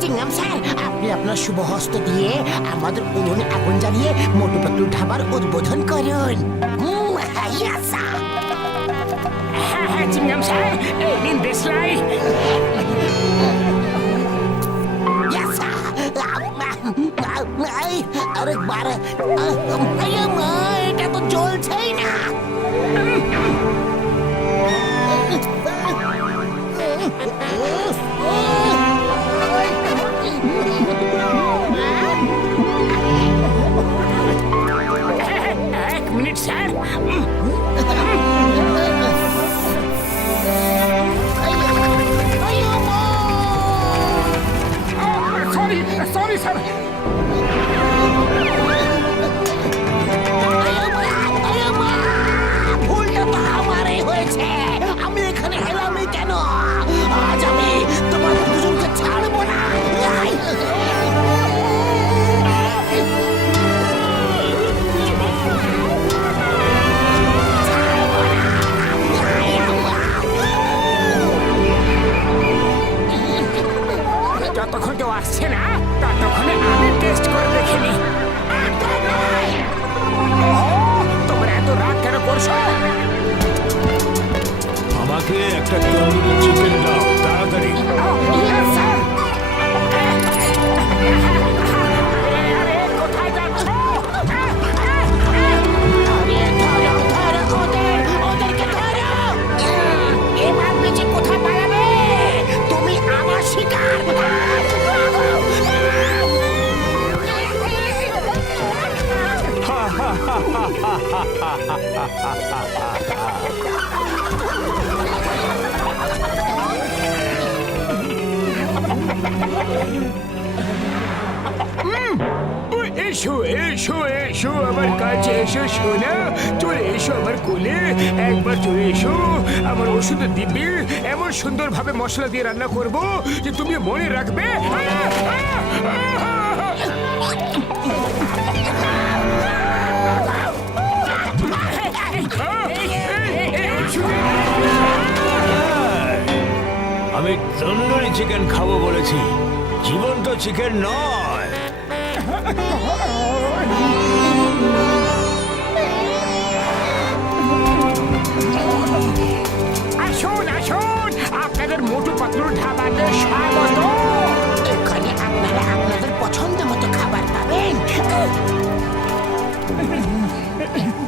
চিংগাম sir, আপনি আপনার শুভ হস্ত দিয়ে আমাদের উনুনে আগুন জ্বালিয়ে মোটু পাতলু ধাবার উদ্বোধন করুন। হ্যাঁ চিংগাম স্যার, এই নিন দেশলাই। আরেকবার। এটা তো জ্বলছেই না। এক minute sir. Sorry sorry sir. ভুলটা তো আমারই হয়েছে। আমি এখানে এলামই কেন? আজ আমি তোমার দুজনকে ছাড়বো না। যতক্ষণ কেউ আসছে না ততক্ষণে আমি টেস্ট করে দেখে নি। তোমরা এত রাগ কেন করছো? আমাকে একটা তন্দুরি চিকেন দাও তাড়াতাড়ি। স্যার কোথায় যাচ্ছ? ওদেরকে ধরো। এবার বেঁচে কোথায় পালাবে? তুমি আমার শিকার। এসো এসো এসো আমার কাছে এসো সোনা, চলে এসো আমার কোলে, একবার চলে এসো। আমার ওষুধের দিব্যি এমন সুন্দর ভাবে মশলা দিয়ে রান্না করব যে তুমি মনে রাখবে। আমি তন্দুরি চিকেন খাবো বলেছি, জীবন্ত চিকেন নয়। আসুন আসুন, আপনাদের মোটু পাতলুর ধাবাতে স্বাগত। এখানে আপনারা আপনাদের পছন্দ মতো খাবার পাবেন।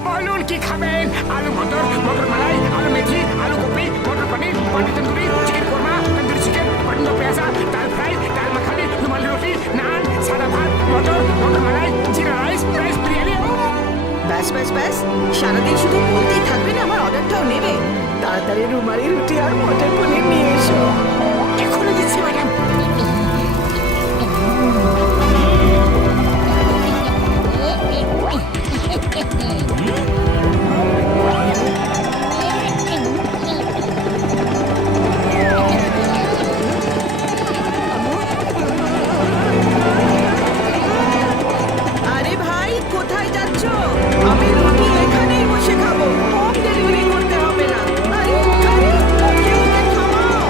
বলুন কি খাবেন? আলু মটর, মটর মালাই, আলু মেথি, আলু কপি, মটর পনির, পনির তন্দুরি, চিকেন কোরমা, তন্দুরি চিকেন, পনির পেঁয়াজা, ডাল ফ্রাই, ডাল মাখানি, রুমালি রুটি, নান, সাদা ভাত, মটর, মটর মালাই, জিরা রাইস, রাইস বিরিয়ানি। ব্যাস ব্যাস ব্যাস, সারাদিন শুধু বলতেই থাকবে না, আমার অর্ডারটাও নেবে। তাড়াতাড়ি রুমালি রুটি আর মটর পনির নিয়ে এসো। এখনই দিচ্ছি ম্যাডাম। আরে ভাই, কোথায় যাচ্ছ? আমি রুটি এখানেই বসে খাবো, হোম ডেলিভারি করতে হবে না। আরে আরে, কেউ ওকে থামাও।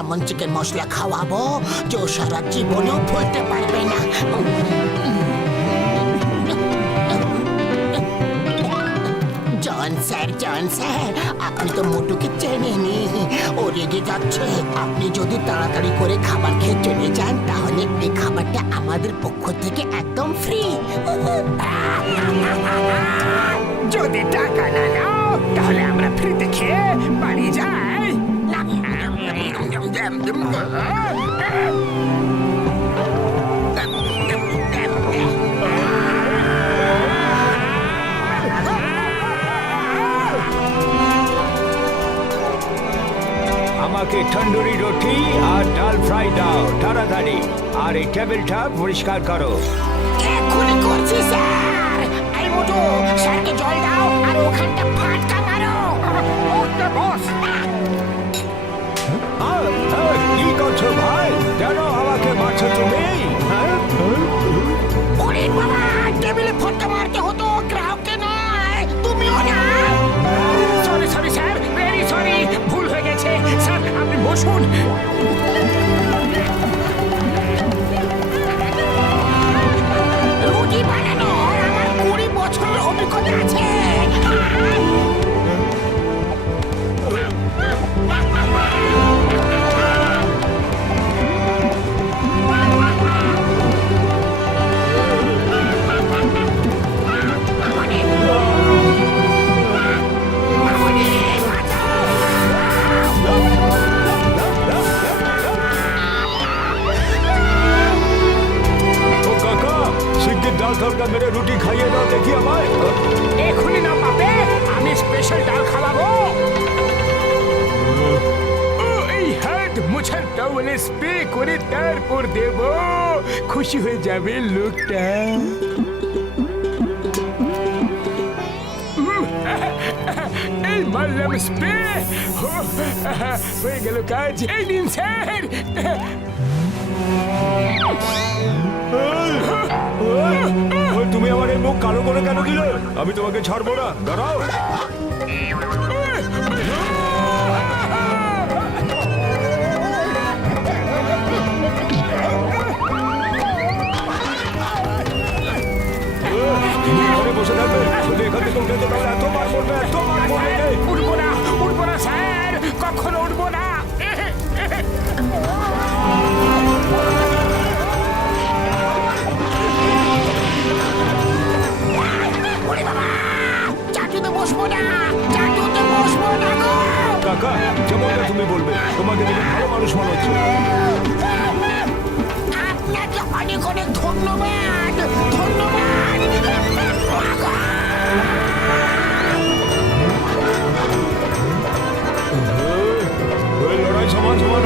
এমন চিকেন মশলা খাওয়াবো যে ও সারা জীবনেও ভুলতে পারবে না। জন স্যার আপনি তো মোটুকে চেনেনি, ও রেগে যাচ্ছে। আপনি যদি তাড়াতাড়ি করে খাবার খেয়ে চলে যান তাহলে এই খাবারটা আমাদের পক্ষ থেকে একদম ফ্রি। যদি টাকা না নাও তাহলে আমরা ফ্রিতে খেয়ে বাড়ি যাই। আমাকে তন্দুরি রুটি আর ডাল ফ্রাই দাও তাড়াতাড়ি, আর এই টেবিলটা পরিষ্কার করো। এক্ষুনি করছি স্যার। এই মোটু, স্যারকে জল দাও আর ওখানটা ফাটকা মারো। ওকে বস। কি করছো ভাই? কেন আমাকে মারছো তুমি? ওরে বাবা, টেবিলে ফটকা মারতে হতো, গ্রাহককে নয়। তুমিও না। সরি স্যার, ভেরি সরি, ভুল হয়ে গেছে। স্যার আপনি বসুন। রুটি বানানোর আমার 20 বছরের অভিজ্ঞতা আছে। ও কাকা, শিগগির ডাল তড়কা মেরে রুটি খাইয়ে দাও দেখি আমায়। এখনই না পাবে, আমি স্পেশাল ডাল খাওয়াবো। ও এই হাত মুছার টাওয়েলে স্প্রে করে তারপর দেব, খুশি হয়ে যাবে লোকটা। এই মারলাম স্প্রে, হয়ে গেল কাজ। এই দিন স্যার। তুমি আমার এই মুখ কালো করে কেন দিলে? আমি তোমাকে ছাড়বো না, দাঁড়াও। এখানে বসে থাকবে, যদি এখান থেকে উঠে যেতে তাহলে এত মার পড়বে, এত মার পড়বে। উঠবো না স্যার, কখনো উঠবো না। ওরে বাবা, চাটুতে বসবো না, চাটুতে বসবো না গো। কাকা, যেমনটা তুমি বলবে, তোমাকে দেখে ভালো মানুষ মনে হচ্ছে। আপনাকে অনেক অনেক ধন্যবাদ, ধন্যবাদ। লড়াই সমান সমান